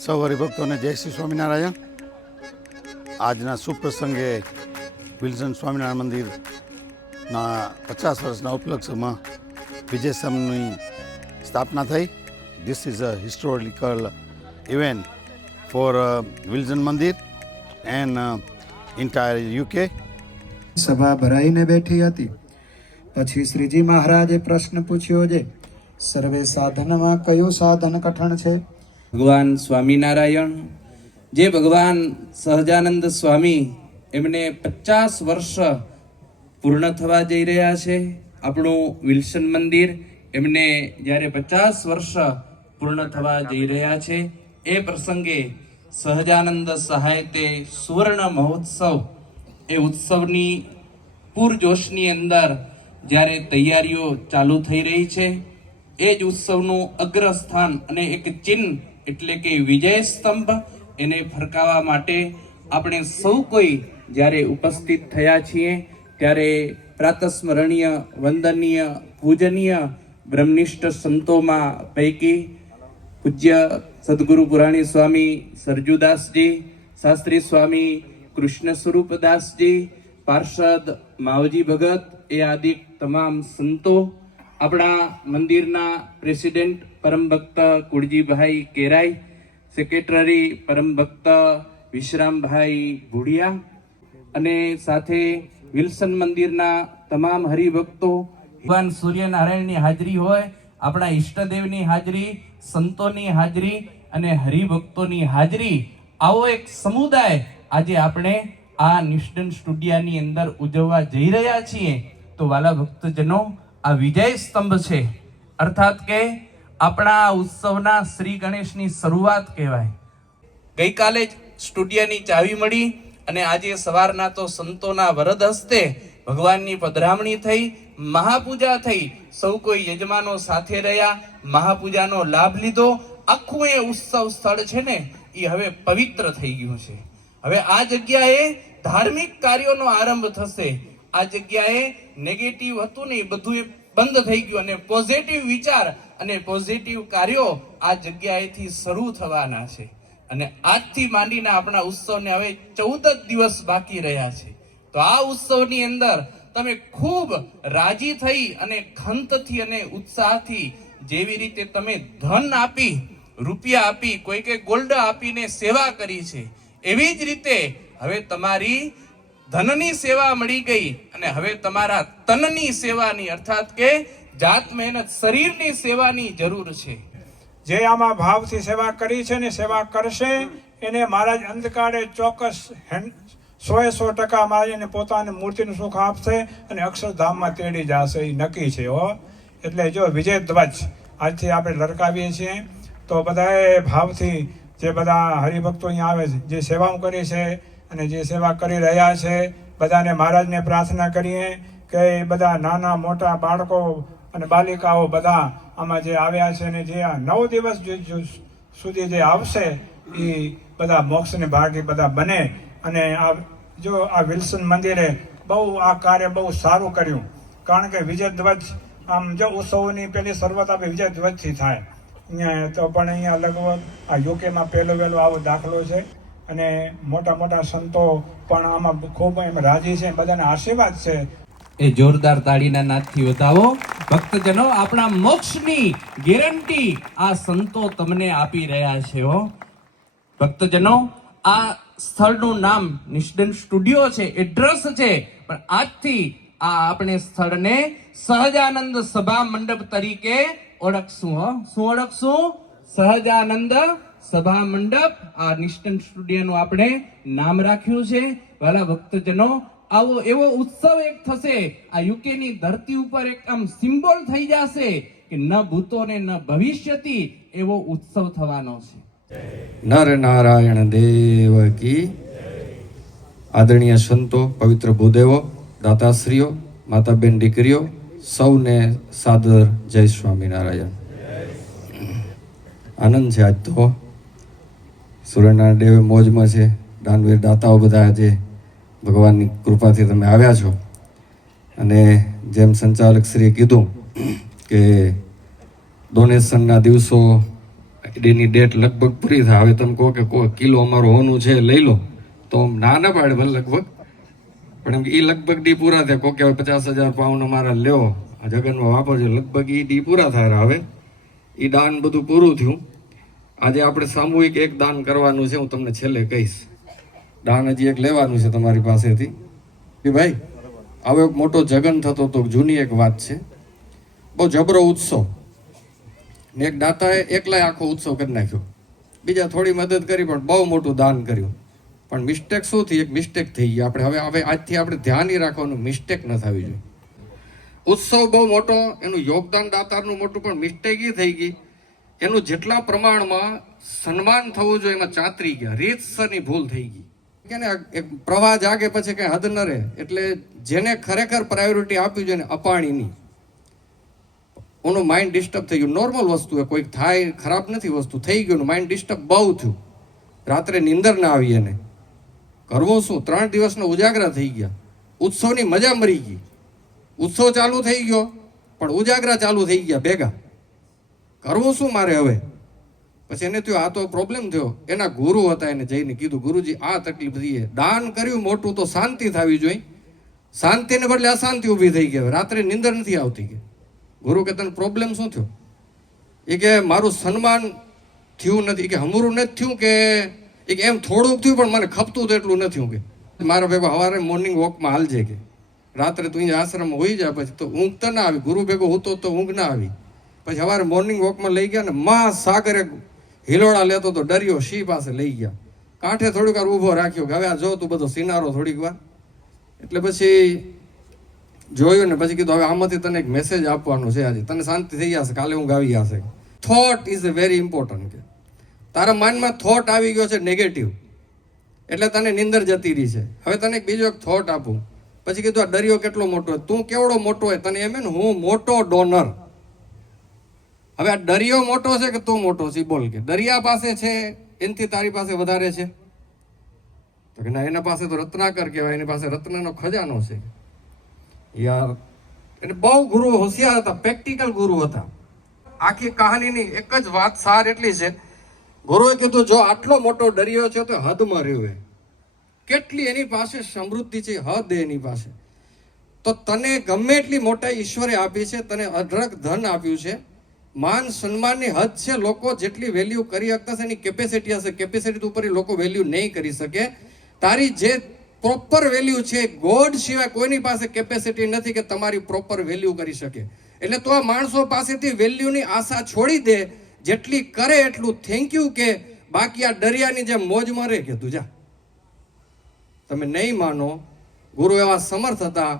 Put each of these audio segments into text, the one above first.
સૌ હરિભક્તોને જય શ્રી સ્વામિનારાયણ. આજના સુપ્રસંગે વિલ્સન સ્વામિનારાયણ મંદિરના 50 વર્ષના ઉપલક્ષમાં વિજયસ્તંભની સ્થાપના થઈ. This is a historical event for Wilson મંદિર એન્ડ એન્ટાયર યુકે. સભા ભરાઈને બેઠી હતી. પછી શ્રીજી મહારાજે પ્રશ્ન પૂછ્યો છે, સર્વે સાધનમાં કયું સાધન કઠણ છે? ભગવાન સ્વામિનારાયણ, જે ભગવાન સહજાનંદ સ્વામી એમને 50 વર્ષ પૂર્ણ થવા જઈ રહ્યા છે. આપણું વિલ્સન મંદિર એમને જ્યારે 50 વર્ષ પૂર્ણ થવા જઈ રહ્યા છે, એ પ્રસંગે સહજાનંદ સહાયતે સુવર્ણ મહોત્સવ, એ ઉત્સવની પૂરજોશની અંદર જ્યારે તૈયારીઓ ચાલુ થઈ રહી છે, એ જ ઉત્સવનું અગ્રસ્થાન અને એક ચિહ્ન એટલે કે વિજય સ્તંભ એને ફરકાવવા માટે આપણે સૌ કોઈ જ્યારે ઉપસ્થિત થયા છીએ, ત્યારે પ્રાતસ્મરણીય, વંદનીય, પૂજનીય બ્રહ્મનિષ્ઠ સંતોમાં પૈકી પૂજ્ય સદગુરુ પુરાણી સ્વામી સરજુદાસજી, શાસ્ત્રી સ્વામી કૃષ્ણ સ્વરૂપદાસજી, પાર્ષદ માવજી ભગત, એ આદિ તમામ સંતો, આપણા મંદિરના પ્રેસિડેન્ટ પરમ ભક્ત કુળજીભાઈ કેરાઈ, સેક્રેટરી પરમ ભક્ત વિશ્રામભાઈ ભુડિયા, અને સાથે વિલ્સન મંદિરના તમામ હરિભક્તો, ભગવાન સૂર્યનારાયણની હાજરી હોય, આપણા ઈષ્ટદેવની હાજરી, સંતોની હાજરી અને હરિભક્તોની હાજરી, આવો એક સમુદાય આજે આપણે આ નિષ્ઠન સ્ટુડિયાની અંદર ઉજવવા જઈ રહ્યા છીએ. તો વાલા ભક્તજનો, આ વિજય સ્તંભ છે, અર્થાત કે આપણા આ ઉત્સવના શ્રી ગણેશની શરૂઆત કહેવાય. ગઈકાલે જ સ્ટુડિયાની ચાવી મળી અને આજે સવારના તો સંતોના વરદ હસ્તે ભગવાનની પધરામણી થઈ, મહાપૂજા થઈ, સૌ કોઈ યજમાનો સાથે રહ્યા, મહાપૂજાનો લાભ લીધો. આખું એ ઉત્સવ સ્થળ છે ને, એ હવે પવિત્ર થઈ ગયું છે. હવે આ જગ્યાએ ધાર્મિક કાર્યોનો આરંભ થશે. આ જગ્યાએ નેગેટિવ હતું ને, એ બધું એ બંધ થઈ ગયું અને પોઝિટિવ વિચાર અને પોઝિટિવ કાર્યો આ જગ્યાએથી શરૂ થવાના છે. અને આજથી માંડીને આપણા ઉત્સવને હવે 14 જ દિવસ બાકી રહ્યા છે. તો આ ઉત્સવની અંદર તમે ખૂબ રાજી થઈ અને ખંતથી અને ઉત્સાહથી, જેવી રીતે તમે ધન આપી, રૂપિયા આપી, કોઈ કે ગોલ્ડ આપીને સેવા કરી છે, એવી જ રીતે હવે તમારી ધનની સેવા મળી ગઈ અને હવે તમારા તનની સેવાની, અર્થાત કે જાત મહેનત શરીરની સેવાની જરૂર છે. જે આમાં ભાવથી સેવા કરી છે ને સેવા કરશે, એને મહારાજ અંધકારે ચોક્કસ 100% મહારાજ એને પોતાની મૂર્તિનું સુખ આપશે અને અક્ષરધામમાં તેડી જશે, એ નક્કી છે હો. એટલે જો વિજય ધ્વજ આજથી આપણે લટકાવીએ છીએ, તો બધાએ ભાવથી જે બધા હરિભક્તો અહીંયા આવે છે, જે સેવાઓ કરી છે અને જે સેવા કરી રહ્યા છે, બધાને મહારાજને પ્રાર્થના કરીએ કે બધા નાના મોટા બાળકો અને બાલિકાઓ બધા આમાં જે આવ્યા છે અને જે આ 9 દિવસ સુધી જે આવશે, એ બધા મોક્ષને ભાગી બધા બને. અને આ જો આ વિલ્સન મંદિરે બહુ આ કાર્ય બહુ સારું કર્યું, કારણ કે વિજય ધ્વજ આમ જો ઉત્સવની પહેલી શરૂઆત આપણે વિજય ધ્વજથી થાય. અહીંયા તો પણ અહીંયા લગભગ આ યુકેમાં પહેલો વહેલો આવો દાખલો છે અને મોટા મોટા સંતો પણ આમાં ખૂબ એમ રાજી છે, બધાને આશીર્વાદ છે. એ જોરદાર તાળીના નાદથી વધાવો. ભક્તજનો, આપણા મોક્ષની ગેરંટી આ સંતો તમને આપી રહ્યા છે હો. ભક્તજનો, આ સ્થળનું નામ નિષ્ઠન સ્ટુડિયો છે, એડ્રેસ છે, પણ આજથી આ આપણે સ્થળને સહજાનંદ સભા મંડપ તરીકે ઓળખશું હો. શું ઓળખશું? સહજાનંદ સભા મંડપ. આ નિષ્ઠન સ્ટુડિયોનું આપણે નામ રાખ્યું છે. વાલા ભક્તજનો, આવો એવો ઉત્સવ એક થશે આ યુકેની ધરતી ઉપર, એક આમ સિમ્બોલ થઈ જશે કે ન ભૂતો ને ન ભવિષ્યથી એવો ઉત્સવ થવાનો છે. નર નારાયણ દેવ કી. આદરણીય સંતો, પવિત્ર ભૂદેવો, દાતાશ્રીઓ, માતાબેન, દીકરીઓ, સૌને સાદર જય સ્વામિનારાયણ. આનંદ છે આજ તો. સૂર્યનારાયણ દેવ મોજમાં છે, દાનવીર દાતાઓ બધા આજે ભગવાનની કૃપાથી તમે આવ્યા છો. અને જેમ સંચાલક શ્રીએ કીધું કે ડોનેશનના દિવસો એની ડેટ લગભગ પૂરી થાય. હવે તમે કહો કે કિલો અમારું હોનું છે લઈ લો, તો ના પાડે મને લગભગ, પણ એમ કે એ લગભગ ડી પૂરા થાય. કોકે હવે 50,000 પાઉન્ડ અમારા લ્યો આ જગનમાં વાપરજો, લગભગ એ ડી પૂરા થાય. હવે એ દાન બધું પૂરું થયું. આજે આપણે સામૂહિક એક દાન કરવાનું છે. હું તમને છેલ્લે કહીશ, દાન હજી એક લેવાનું છે તમારી પાસેથી કે ભાઈ હવે એક મોટો જગન થતો તો જૂની એક વાત છે, બહુ જબરો ઉત્સવ ને એક દાતાએ એકલાય આખો ઉત્સવ કરી નાખ્યો. બીજા થોડી મદદ કરી પણ બહુ મોટું દાન કર્યું. પણ મિસ્ટેક શું થઈ? એક મિસ્ટેક થઈ ગઈ. આપણે હવે આજથી આપણે ધ્યાન રાખવાનું, મિસ્ટેક ન થવી જોઈએ. ઉત્સવ બહુ મોટો, એનું યોગદાન દાતારનું મોટું, પણ મિસ્ટેક એ થઈ ગઈ એનું જેટલા પ્રમાણમાં સન્માન થવું જોઈએ એમાં ચાતરી ગયા, રીતસરની ભૂલ થઈ ગઈ. કે ને એક પ્રવાહ જાગે પછી કઈ હદ ન રહે. એટલે જેને ખરેખર પ્રાયોરિટી આપવી જોઈએ ને અપાણીની, ઓનું માઇન્ડ ડિસ્ટર્બ થઈ ગયું. નોર્મલ વસ્તુ કોઈક થાય, ખરાબ નથી વસ્તુ, થઈ ગયું માઇન્ડ ડિસ્ટર્બ બહુ થયું. રાત્રે નીંદર ના આવી એને, કરવું શું? 3 દિવસનો ઉજાગરા થઈ ગયા, ઉત્સવની મજા મરી ગઈ. ઉત્સવ ચાલુ થઈ ગયો પણ ઉજાગરા ચાલુ થઈ ગયા ભેગા. કરવું શું મારે હવે? પછી એને થયું આ તો પ્રોબ્લેમ થયો. એના ગુરુ હતા, એને જઈને કીધું ગુરુજી આ તકલીફ થઈ, દાન કર્યું મોટું તો શાંતિ થવી જોઈએ, શાંતિને બદલે અશાંતિ ઊભી થઈ ગઈ. રાત્રે નીંદર નથી આવતી. કે ગુરુ કે તને પ્રોબ્લેમ શું થયો? એ કે મારું સન્માન થયું નથી, કે હમરું નથી થયું, કે એમ થોડુંક થયું પણ મને ખપતું તો એટલું નથી. હું કે મારા ભેગો સવારે મોર્નિંગ વોકમાં હાલજે, કે રાત્રે તું અહીંયા આશ્રમમાં હોઈ જાય. પછી તો ઊંઘ તો ના આવી, ગુરુ ભેગો હોતો તો ઊંઘ ના આવી. પછી સવારે મોર્નિંગ વોકમાં લઈ ગયા ને મહાસાગરે હિલોડા લેતો તો ડર્યો શી પાસે લઈ ગયા. કાંઠે થોડીક વાર ઊભો રાખ્યો કે હવે આ જો તું બધો સિનારો થોડીક વાર. એટલે પછી જોયું ને પછી કીધું હવે આમાંથી તને એક મેસેજ આપવાનો છે. આજે તને શાંતિ થઈ જશે, કાલે ઊંઘ આવી જશે. Thought is a very important. કે તારા માઇન્ડમાં થોટ આવી ગયો છે નેગેટિવ, એટલે તને નીંદર જતી રહી છે. હવે તને એક બીજો એક થોટ આપું. પછી કીધું આ દરિયો કેટલો મોટો હોય, તું કેવડો મોટો હોય, તને એમ ને હું મોટો ડોનર. હવે આ દરિયો મોટો છે કે તું મોટો છે? બોલ. કે દરિયા પાસે છે એનાથી તારી પાસે વધારે છે? તો કે ના, એના પાસે તો રત્નાકર કહેવાય, એની પાસે રત્નનો ખજાનો છે. યાર એટલે બહુ ગુરુ હોશિયાર હતા, પ્રેક્ટિકલ ગુરુ હતા. આખી કહાનીની એક જ વાત સાર એટલી છે, ગુરુએ કીધું જો આટલો મોટો દરિયો છે તો હદમાં રહ્યો. કેટલી એની પાસે સમૃદ્ધિ છે, હદ એની પાસે. તો તને ગમે એટલી મોટાઈ ઈશ્વરે આપી છે, તને અઢળક ધન આપ્યું છે, માન સન્માનની હદ છે. લોકો જેટલી વેલ્યુ કરી શકતા છે એની કેપેસિટી હશે, કેપેસિટી ઉપર લોકો વેલ્યુ નહીં કરી શકે. તારી જે પ્રોપર વેલ્યુ છે, ગોડ સિવાય કોઈની પાસે કેપેસિટી નથી કે તમારી પ્રોપર વેલ્યુ કરી શકે. એટલે તો આ માણસો પાસેથી વેલ્યુની આશા છોડી દે, જેટલી કરે એટલું થેન્ક યુ કે, બાકી આ દરિયાની જેમ મોજમાં રહે. કે તું જા. તમે નહીં માનો, ગુરુ એવા સમર્થ હતા.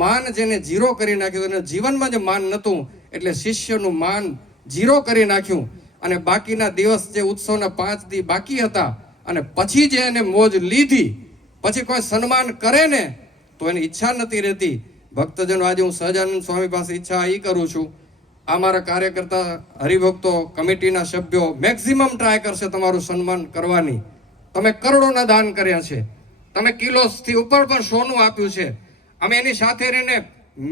માન જેને ઝીરો કરી નાખ્યું, એને જીવનમાં જ માન નહોતું એટલે શિષ્યનું માન ઝીરો કરી નાખ્યું. અને બાકીના દિવસ જે ઉત્સવના 5 દી બાકી હતા અને પછી જે એને મોજ લીધી, પછી કોઈ સન્માન કરે ને તો એની ઈચ્છા નથી રહેતી. ભક્તજનો, આજે હું સહજાનંદ સ્વામી પાસે ઈચ્છા એ કરું છું, આ મારા કાર્યકર્તા હરિભક્તો કમિટીના સભ્યો મેક્સિમમ ટ્રાય કરશે તમારું સન્માન કરવાની. તમે કરોડોના દાન કર્યા છે, તમે કિલોથી ઉપર પણ સોનું આપ્યું છે. અમે એની સાથે રહીને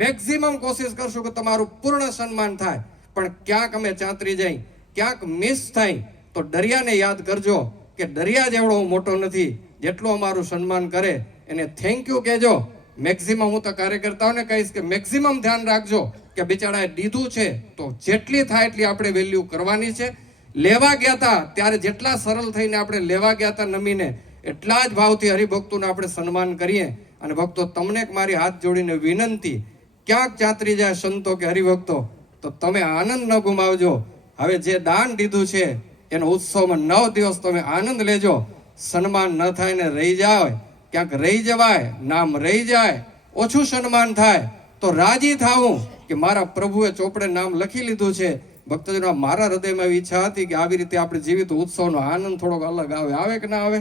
મેક્સિમમ કોશિશ કરશું કે તમારું પૂર્ણ સન્માન થાય. પણ ક્યાંક અમે ચાતરી જાય, ક્યાંક મિસ થાય તો દરિયાને યાદ કરજો કે દરિયા જેવડો મોટો નથી. જેટલું અમારું સન્માન કરે એને થેન્ક યુ કહેજો. મેક્સિમમ હું તો કાર્યકર્તાઓને કહીશ કે મેક્સિમમ ધ્યાન રાખજો કે બિચારાએ દીધું છે તો જેટલી થાય એટલી આપણે વેલ્યુ કરવાની છે. લેવા ગયા હતા ત્યારે જેટલા સરળ થઈને આપણે લેવા ગયા હતા નમીને, એટલા જ ભાવથી હરિભક્તોને આપણે સન્માન કરીએ. અને ભક્તો, તમને મારી હાથ જોડીને વિનંતી, ક્યાંક ચાતરી જાય સંતો કે હરિભક્તો તો તમે આનંદ ન ગુમાવજો. હવે જે દાન દીધું છે એનો ઉત્સવમાં 9 દિવસ તમે આનંદ લેજો. સન્માન ન થાય ને રહી જાય, ક્યાંક રહી જવાય, નામ રહી જાય, ઓછું સન્માન થાય તો રાજી થાવું કે મારા પ્રભુએ ચોપડે નામ લખી લીધું છે. ભક્તજનો, મારા હૃદયમાં એવી ઈચ્છા હતી કે આવી રીતે આપણે જીવીત ઉત્સવનો આનંદ થોડોક અલગ આવે. આવે કે ના આવે?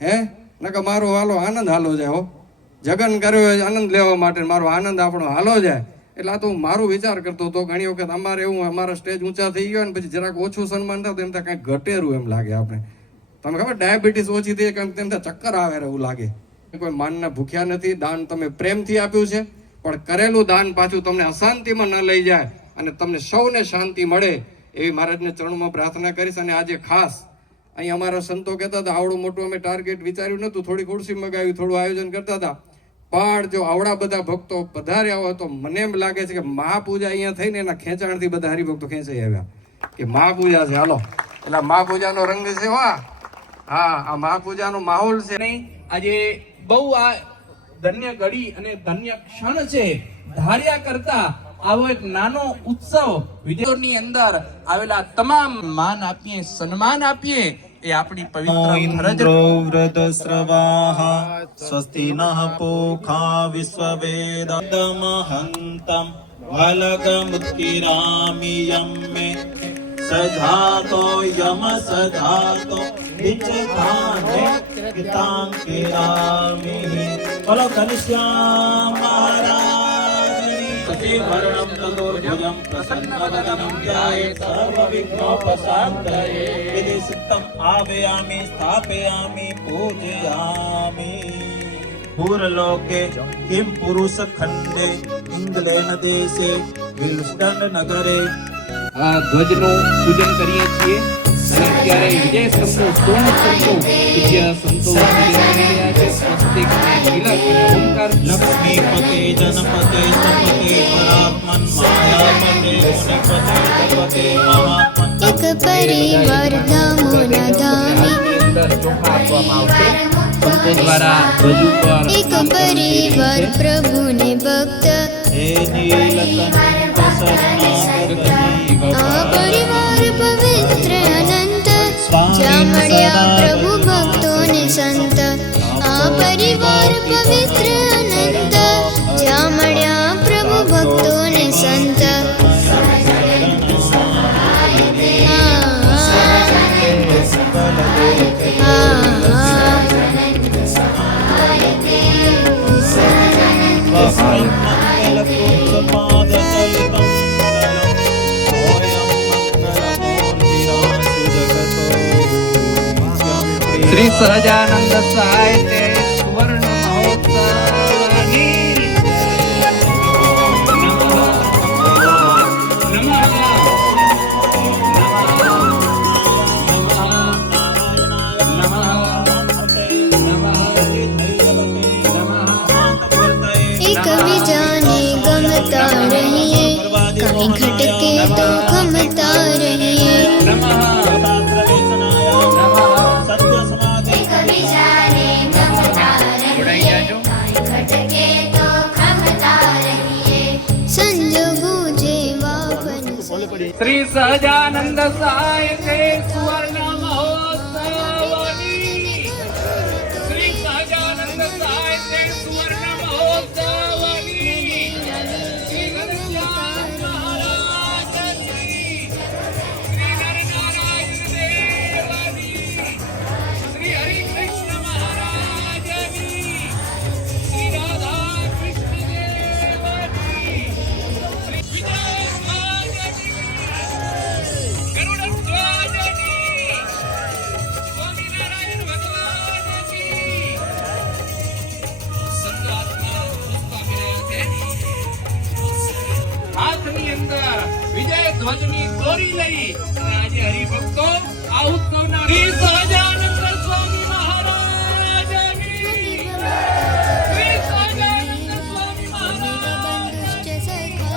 હે નકર મારો હાલો આનંદ હાલો જાય. હો, જગન કર્યો આનંદ લેવા માટે, મારો આનંદ આપણો હાલો જાય. એટલે આ તો હું મારું વિચાર કરતો હતો. ઘણી વખત અમારે એવું, અમારા સ્ટેજ ઊંચા થઈ ગયો ને પછી જરાક ઓછું સન્માન થાય તો એમ થાય કંઈક ઘટેરું એમ લાગે. આપણે તમને ખબર, ડાયાબિટીસ ઓછી થઈ કંઈક તેમ થાય ચક્કર આવે એવું લાગે. કોઈ માનના ભૂખ્યા નથી. દાન તમે પ્રેમથી આપ્યું છે, પણ કરેલું દાન પાછું તમને અશાંતિમાં ન લઈ જાય અને તમને સૌને શાંતિ મળે એવી મહારાજને ચરણમાં પ્રાર્થના કરીશ. અને આજે ખાસ અહીં અમારા સંતો કહેતા હતા આવડું મોટું અમે ટાર્ગેટ વિચાર્યું નહોતું, થોડી ખુરશી મગાવી, થોડું આયોજન કરતા હતા, પણ જો આવડા બધા ભક્તો પધાર્યા હોય તો મને એમ લાગે છે કે મહાપૂજા અહીંયા થઈને એના ખેંચાણથી બધા હરિભક્તો ખેંચાઈ આવ્યા કે મહાપૂજા છે. હાલો, એટલે મહાપૂજાનો રંગ છે. હા, આ મહાપૂજાનો માહોલ છે. નહીં, આજે બહુ આ ધન્ય ઘડી અને ધન્ય ક્ષણ છે. ધાર્યા કરતા આવો એક નાનો ઉત્સવ વિજયની અંદર આવેલા તમામ માન આપીએ, સન્માન આપીએ, એ આપણી પવિત્ર ફરજ. વૃદ્ધસ્રવાઃ સ્વસ્તિ નઃ પૂષા વિશ્વવેદમહન્તં વલગમુત્કિરામિ યમ્મે સજાતો યમ સજાતો વિચકાને પિતાં કિરામિ. બોલો ઘનશ્યામ મહારાજની સતે વર્ણમ ચતુર્ભુજં પ્રસન્નવદनं ધ્યાયેત સર્વવિઘ્નોપશાन्तये. યદિ સિદ્ધં આવેયામિ સ્થાપયામિ પૂજયામિ. ભૂરલોકે કિમ પુરુષ ખંડે ઇંગ્લેન દેશે વિલ્સન નગરે. આ ધ્વજનું પૂજન કરીએ છીએ અને અત્યારે વિજય સ્તંભનો 16 સ્તંભો પૂજ્ય સંતો પૂજન કરી રહ્યા છે. સ્વસ્તિક અને તિલક અને ઓમકાર. લક્ષ્મીપતે જનપતે સપતે પરાત્મન માયાપતે મુનિપતે જપતે મહાત્મન. એક પરિવાર ધામોના ધામી, અંદર ચોખા આપવામાં આવશે સંતો દ્વારા ધ્વજ ઉપર. એક પરિવાર પ્રભુને ભક્ત, હે નીલકંઠ શરણાગત આ પરિવાર પવિત્ર અનંત, જ્યાં મળ્યા પ્રભુ ભક્તોને સંત. આ પરિવાર પવિત્ર અનંત, જ્યાં મળ્યા પ્રભુ ભક્તોને સંત. શ્રી સહજાનંદ સહાય તે સુવર્ણ મહોત્સવની એકબીજાને ગમતા રહીએ, કहीं ખટકે તો ખમતા રહીએ. સંજોગો જેવા બનશે. શ્રી સહજાનંદ સહાય તે સુવર્ણ મહોત્સવની. શ્રી સહજાનંદ સહાય તે સુવર્ણ મહોત્સવની. શ્રી ઘનશ્યામ મહારાજની, શ્રી નરનારાયણ દેવની, શ્રી હરિકૃષ્ણ મહારાજની, શ્રી રાધા કૃષ્ણ દેવની, શ્રી વિજય સ્વામિનારાયણ ભગવાનની. સંતોઆત્મા પુષ્પામી રહ્યા છે. હાથની અંદર વિજય ધ્વજની દોરી લઈ અને આજે હરિભક્તો આ ઉત્સવના શ્રી સહજાનંદ સ્વામી મહારાજની, શ્રી સહજાનંદ સ્વામી મહારાજ, દુષ્ટ સખા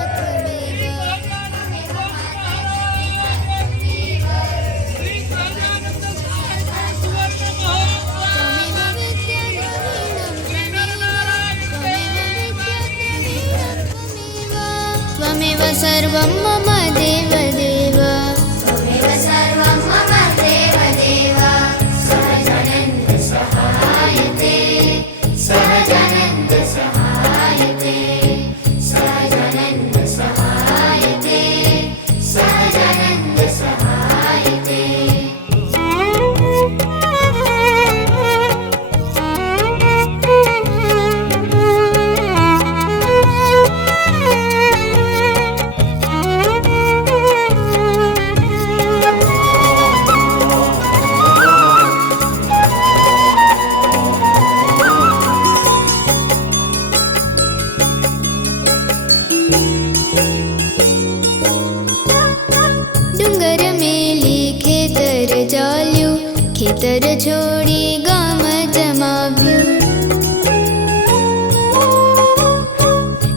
ત્વમેવ સર્વં મમ દેવ દેવ, ત્વમેવ સર્વં મમ દેવ દેવ. સહજાનંદ સહાયતે, સહજાનંદ સહાયતે, સહજાનંદ સહાયતે, સહજાનંદ સહાયતે. ખેતર છોડી ગામ જમાવ્યું.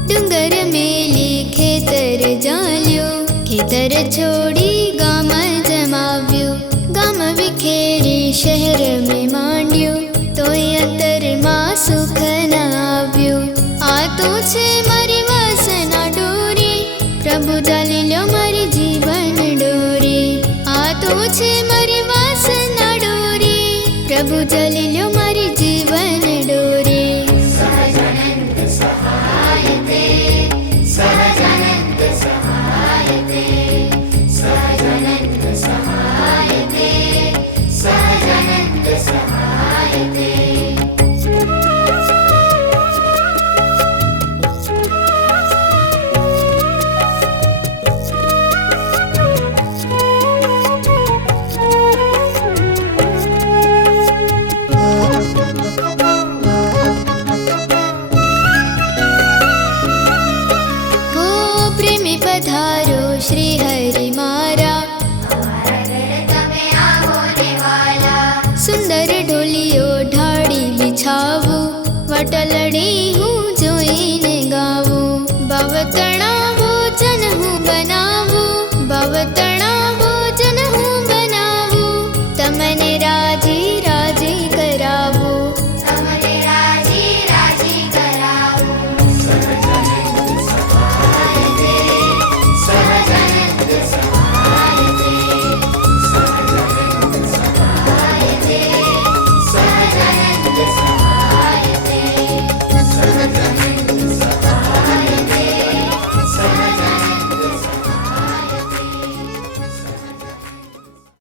ડુંગર મેલી ખેતર જાલ્યું, ખેતર છોડી ગામ જમાવ્યું. ગામ વિખેરી શહેર મેં માંડ્યું, તોય અંતરમાં સુખ ન આવ્યું. આ તો છે મારી વાસના ડોરી, પ્રભુ ચાલી લ્યો મારી જીવન ડોરી. આ તો છે મારી વાસના ડોરી, પ્રભુ ચાલી લ્યો મારી જીવન ડોરી. સહજાનંદ સહાયતે, સહજાનંદ સહાયતે, સહજાનંદ સહાયતે, સહજાનંદ સહાયતે. હો પ્રેમી પધારો શ્રી હરિ મારા, સુંદર ઢોલિયો ઢાળી બિછાવું, વટલડી